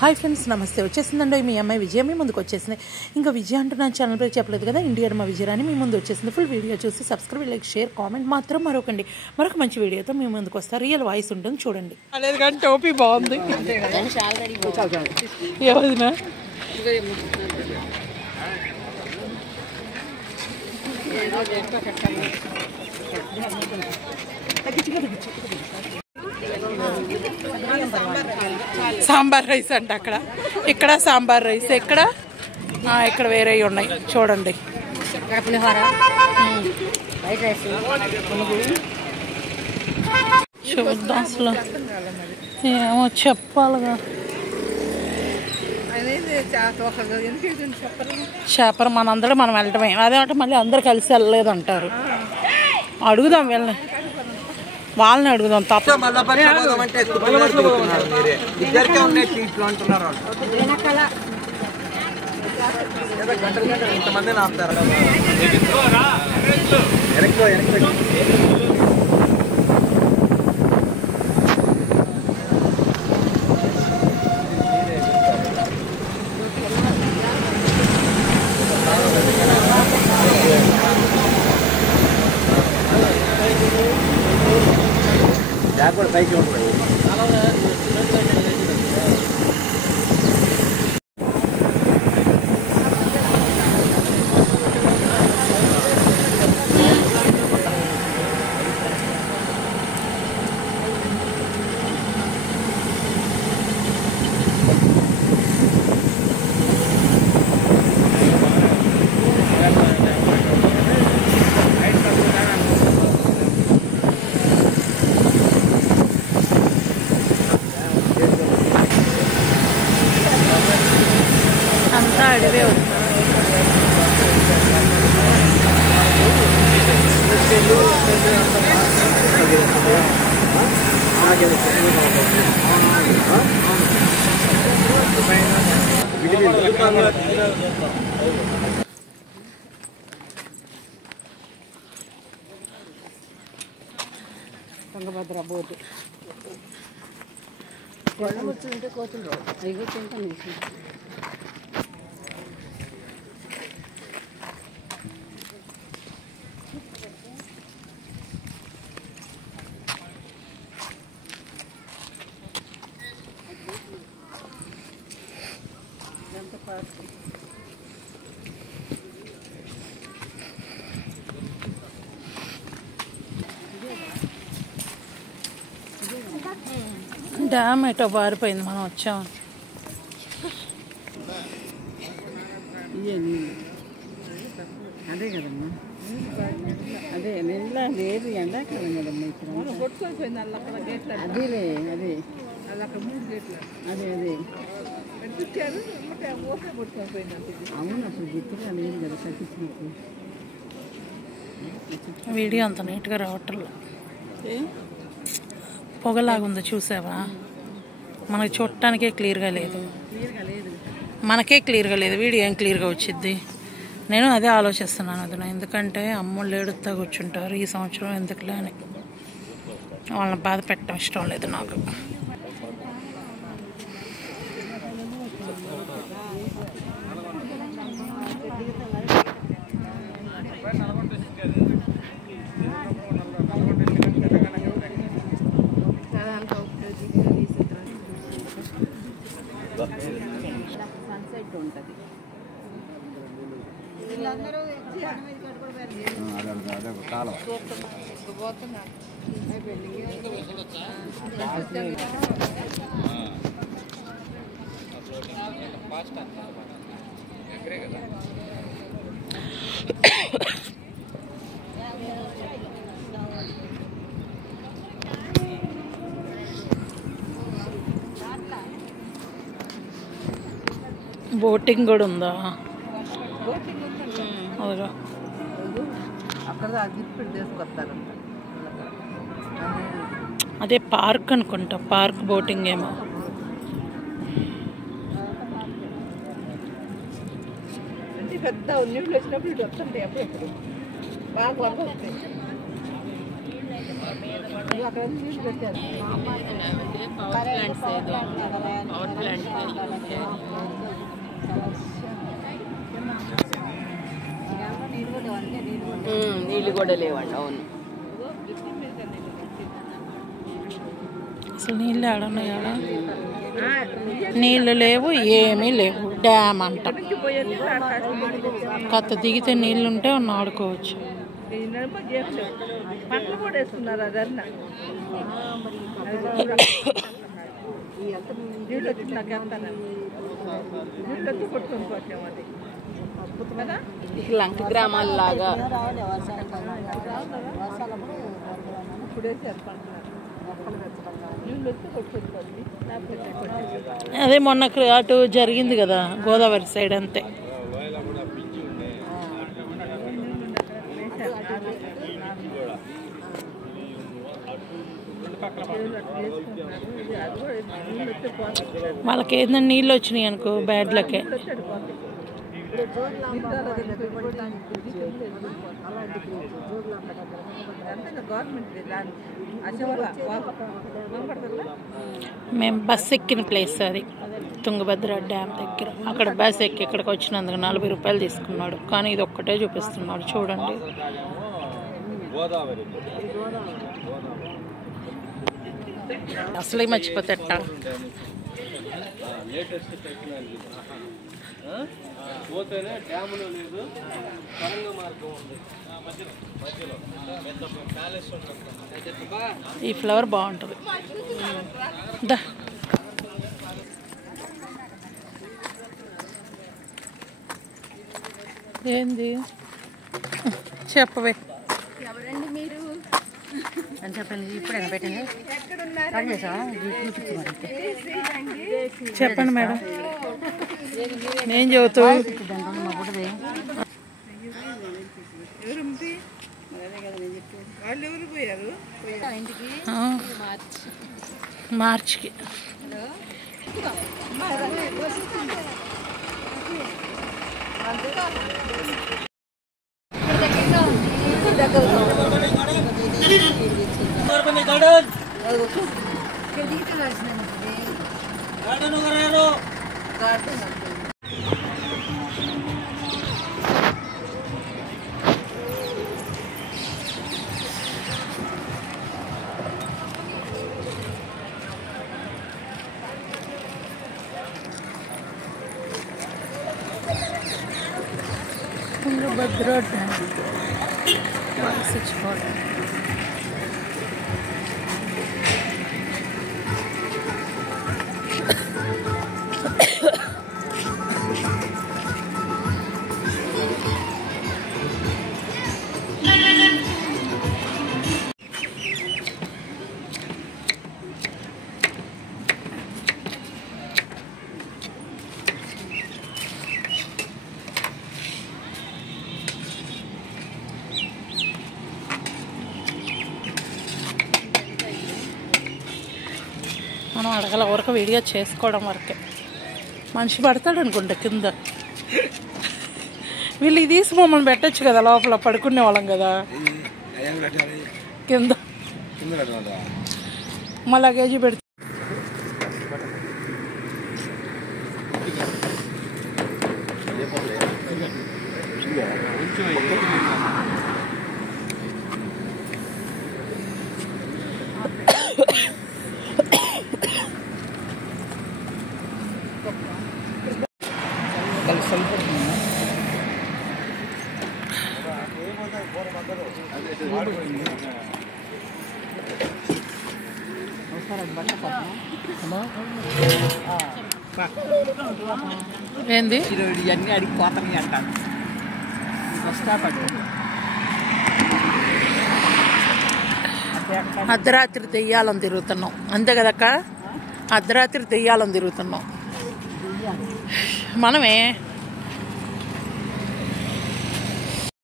Hi friends, నమస్తే. వచ్చేసిందండి మీ అమ్మాయి విజయ మీ ముందుకు వచ్చేసింది. ఇంకా విజయ అంటూ నా ఛానల్ పేరు చెప్పలేదు కదా, ఇండియన్ మా విజయరాని మీ ముందు వచ్చేసింది. ఫుల్ వీడియో చూసి సబ్స్క్రైబ్, లైక్, షేర్, కామెంట్ మాత్రం మరొకండి. మరొక మంచి వీడియోతో మీ ముందుకు వస్తారు. రియల్ వాయిస్ ఉంటుంది చూడండి. లేదు కానీ టోపీ బాగుంది. ఎవరినా సాంబార్ రైస్ అంట అక్కడ, ఇక్కడ సాంబార్ రైస్, ఇక్కడ వేరే ఉన్నాయి చూడండి. చూద్దాం అసలు ఏమో చెప్పాలిగా. చేపలు మనందరూ మనం వెళ్ళటమే, అదేమంటే మళ్ళీ అందరు కలిసి వెళ్ళలేదు అంటారు. అడుగుదాం వాళ్ళని అడుగుదాం. తప్ప పైకి ఉంటుంది. అడివే తుంగభద్ర బోర్డు వచ్చుంటే కోతులు అయిపోతుంటే డ్యామ్ ఎటో పారిపోయింది, మనం వచ్చాము. అదే కదమ్మా, అదే నెల లేదు ఎండాకాలం కదమ్మా. ఇక్కడ అదేలే అదే అదే అదే అవును, అసలు గుర్తుగా లేదు కదా కట్టించినప్పుడు. వీడియో అంత నీట్గా రావట్లేదు, పొగలాగుంది చూసావా. మనకి చూడటానికే క్లియర్గా లేదు, మనకే క్లియర్గా లేదు. వీడియో ఏం క్లియర్గా వచ్చింది. నేను అదే ఆలోచిస్తున్నాను అది, ఎందుకంటే అమ్మోళ్ళు ఏడుతా కూర్చుంటారు ఈ సంవత్సరం ఎందుకులే అని. వాళ్ళని బాధ పెట్టడం ఇష్టం లేదు నాకు. సన్సెట్ ఉంటుంది. బోటింగ్ కూడా ఉందా? అదిగా అక్కడ తీసుకొస్తారంట. అదే పార్క్ అనుకుంటా, పార్క్ బోటింగ్ ఏమో. అంటే పెద్ద నీళ్ళు వచ్చినప్పుడు ఇటు వస్తుంటాయి, అప్పుడు బాగా వస్తాయి. అక్కడ నీళ్ళు పెట్టారు నీళ్ళు కూడా లేవండి. అవును, అసలు నీళ్ళు ఆడున్నాయి. నీళ్ళు లేవు, ఏమీ లేవు. డ్యామ్ అంట. కొత్త దిగితే నీళ్ళు ఉంటే ఆడుకోవచ్చు. పంటలు కూడా వేసుకున్నారు. అదన్నా నీళ్ళు వచ్చి నాకు వెళ్తాను. నీళ్ళు వచ్చి కొట్టుకొని పోతాం. అది కదా లంక గ్రామాలలాగా ఇప్పుడు వేసారు పంటలు. నీళ్ళు వచ్చి కొట్టుకొని లేకపోతే అదే మొన్న అటు జరిగింది కదా గోదావరి సైడ్, అంతే. వాళ్ళకి ఏదైనా నీళ్ళు వచ్చినాయి అనుకో, బ్యాడ్లకే. మేము బస్ ఎక్కిన ప్లేస్ అది, తుంగభద్ర డ్యామ్ దగ్గర. అక్కడ బస్ ఎక్కి ఇక్కడికి వచ్చినందుకు 40 రూపాయలు తీసుకున్నాడు. కానీ ఇది ఒక్కటే చూపిస్తున్నాడు, చూడండి. అసలే మర్చిపోతేట. ఈ ఫ్లవర్ బాగుంటుంది. దా ఏంది చెప్పవే. ఎవరండి మీరు అని చెప్పండి. ఇప్పుడైనా పెట్టండి. చెప్పండి మేడం. నేను చెబుతూ మార్చికి తుంగభద్ర డ్యామ్ చచ్చిపోవడం. మనం అడగల వరకు వీడియో చేసుకోవడం వరకే. మనిషి పడతాడు అనుకుంటా కింద. వీళ్ళు ఇది తీసి మమ్మల్ని పెట్టచ్చు కదా, లోపల పడుకునే వాళ్ళం కదా కింద. మా లగేజీ పెడితే ఏంది ఇవన్నీ అడిగి పోతాయి అంటాను. అర్ధరాత్రి దెయ్యాలని తిరుగుతున్నాం, అంతే కదక్క. అర్ధరాత్రి దెయ్యాలని తిరుగుతున్నాం మనమే.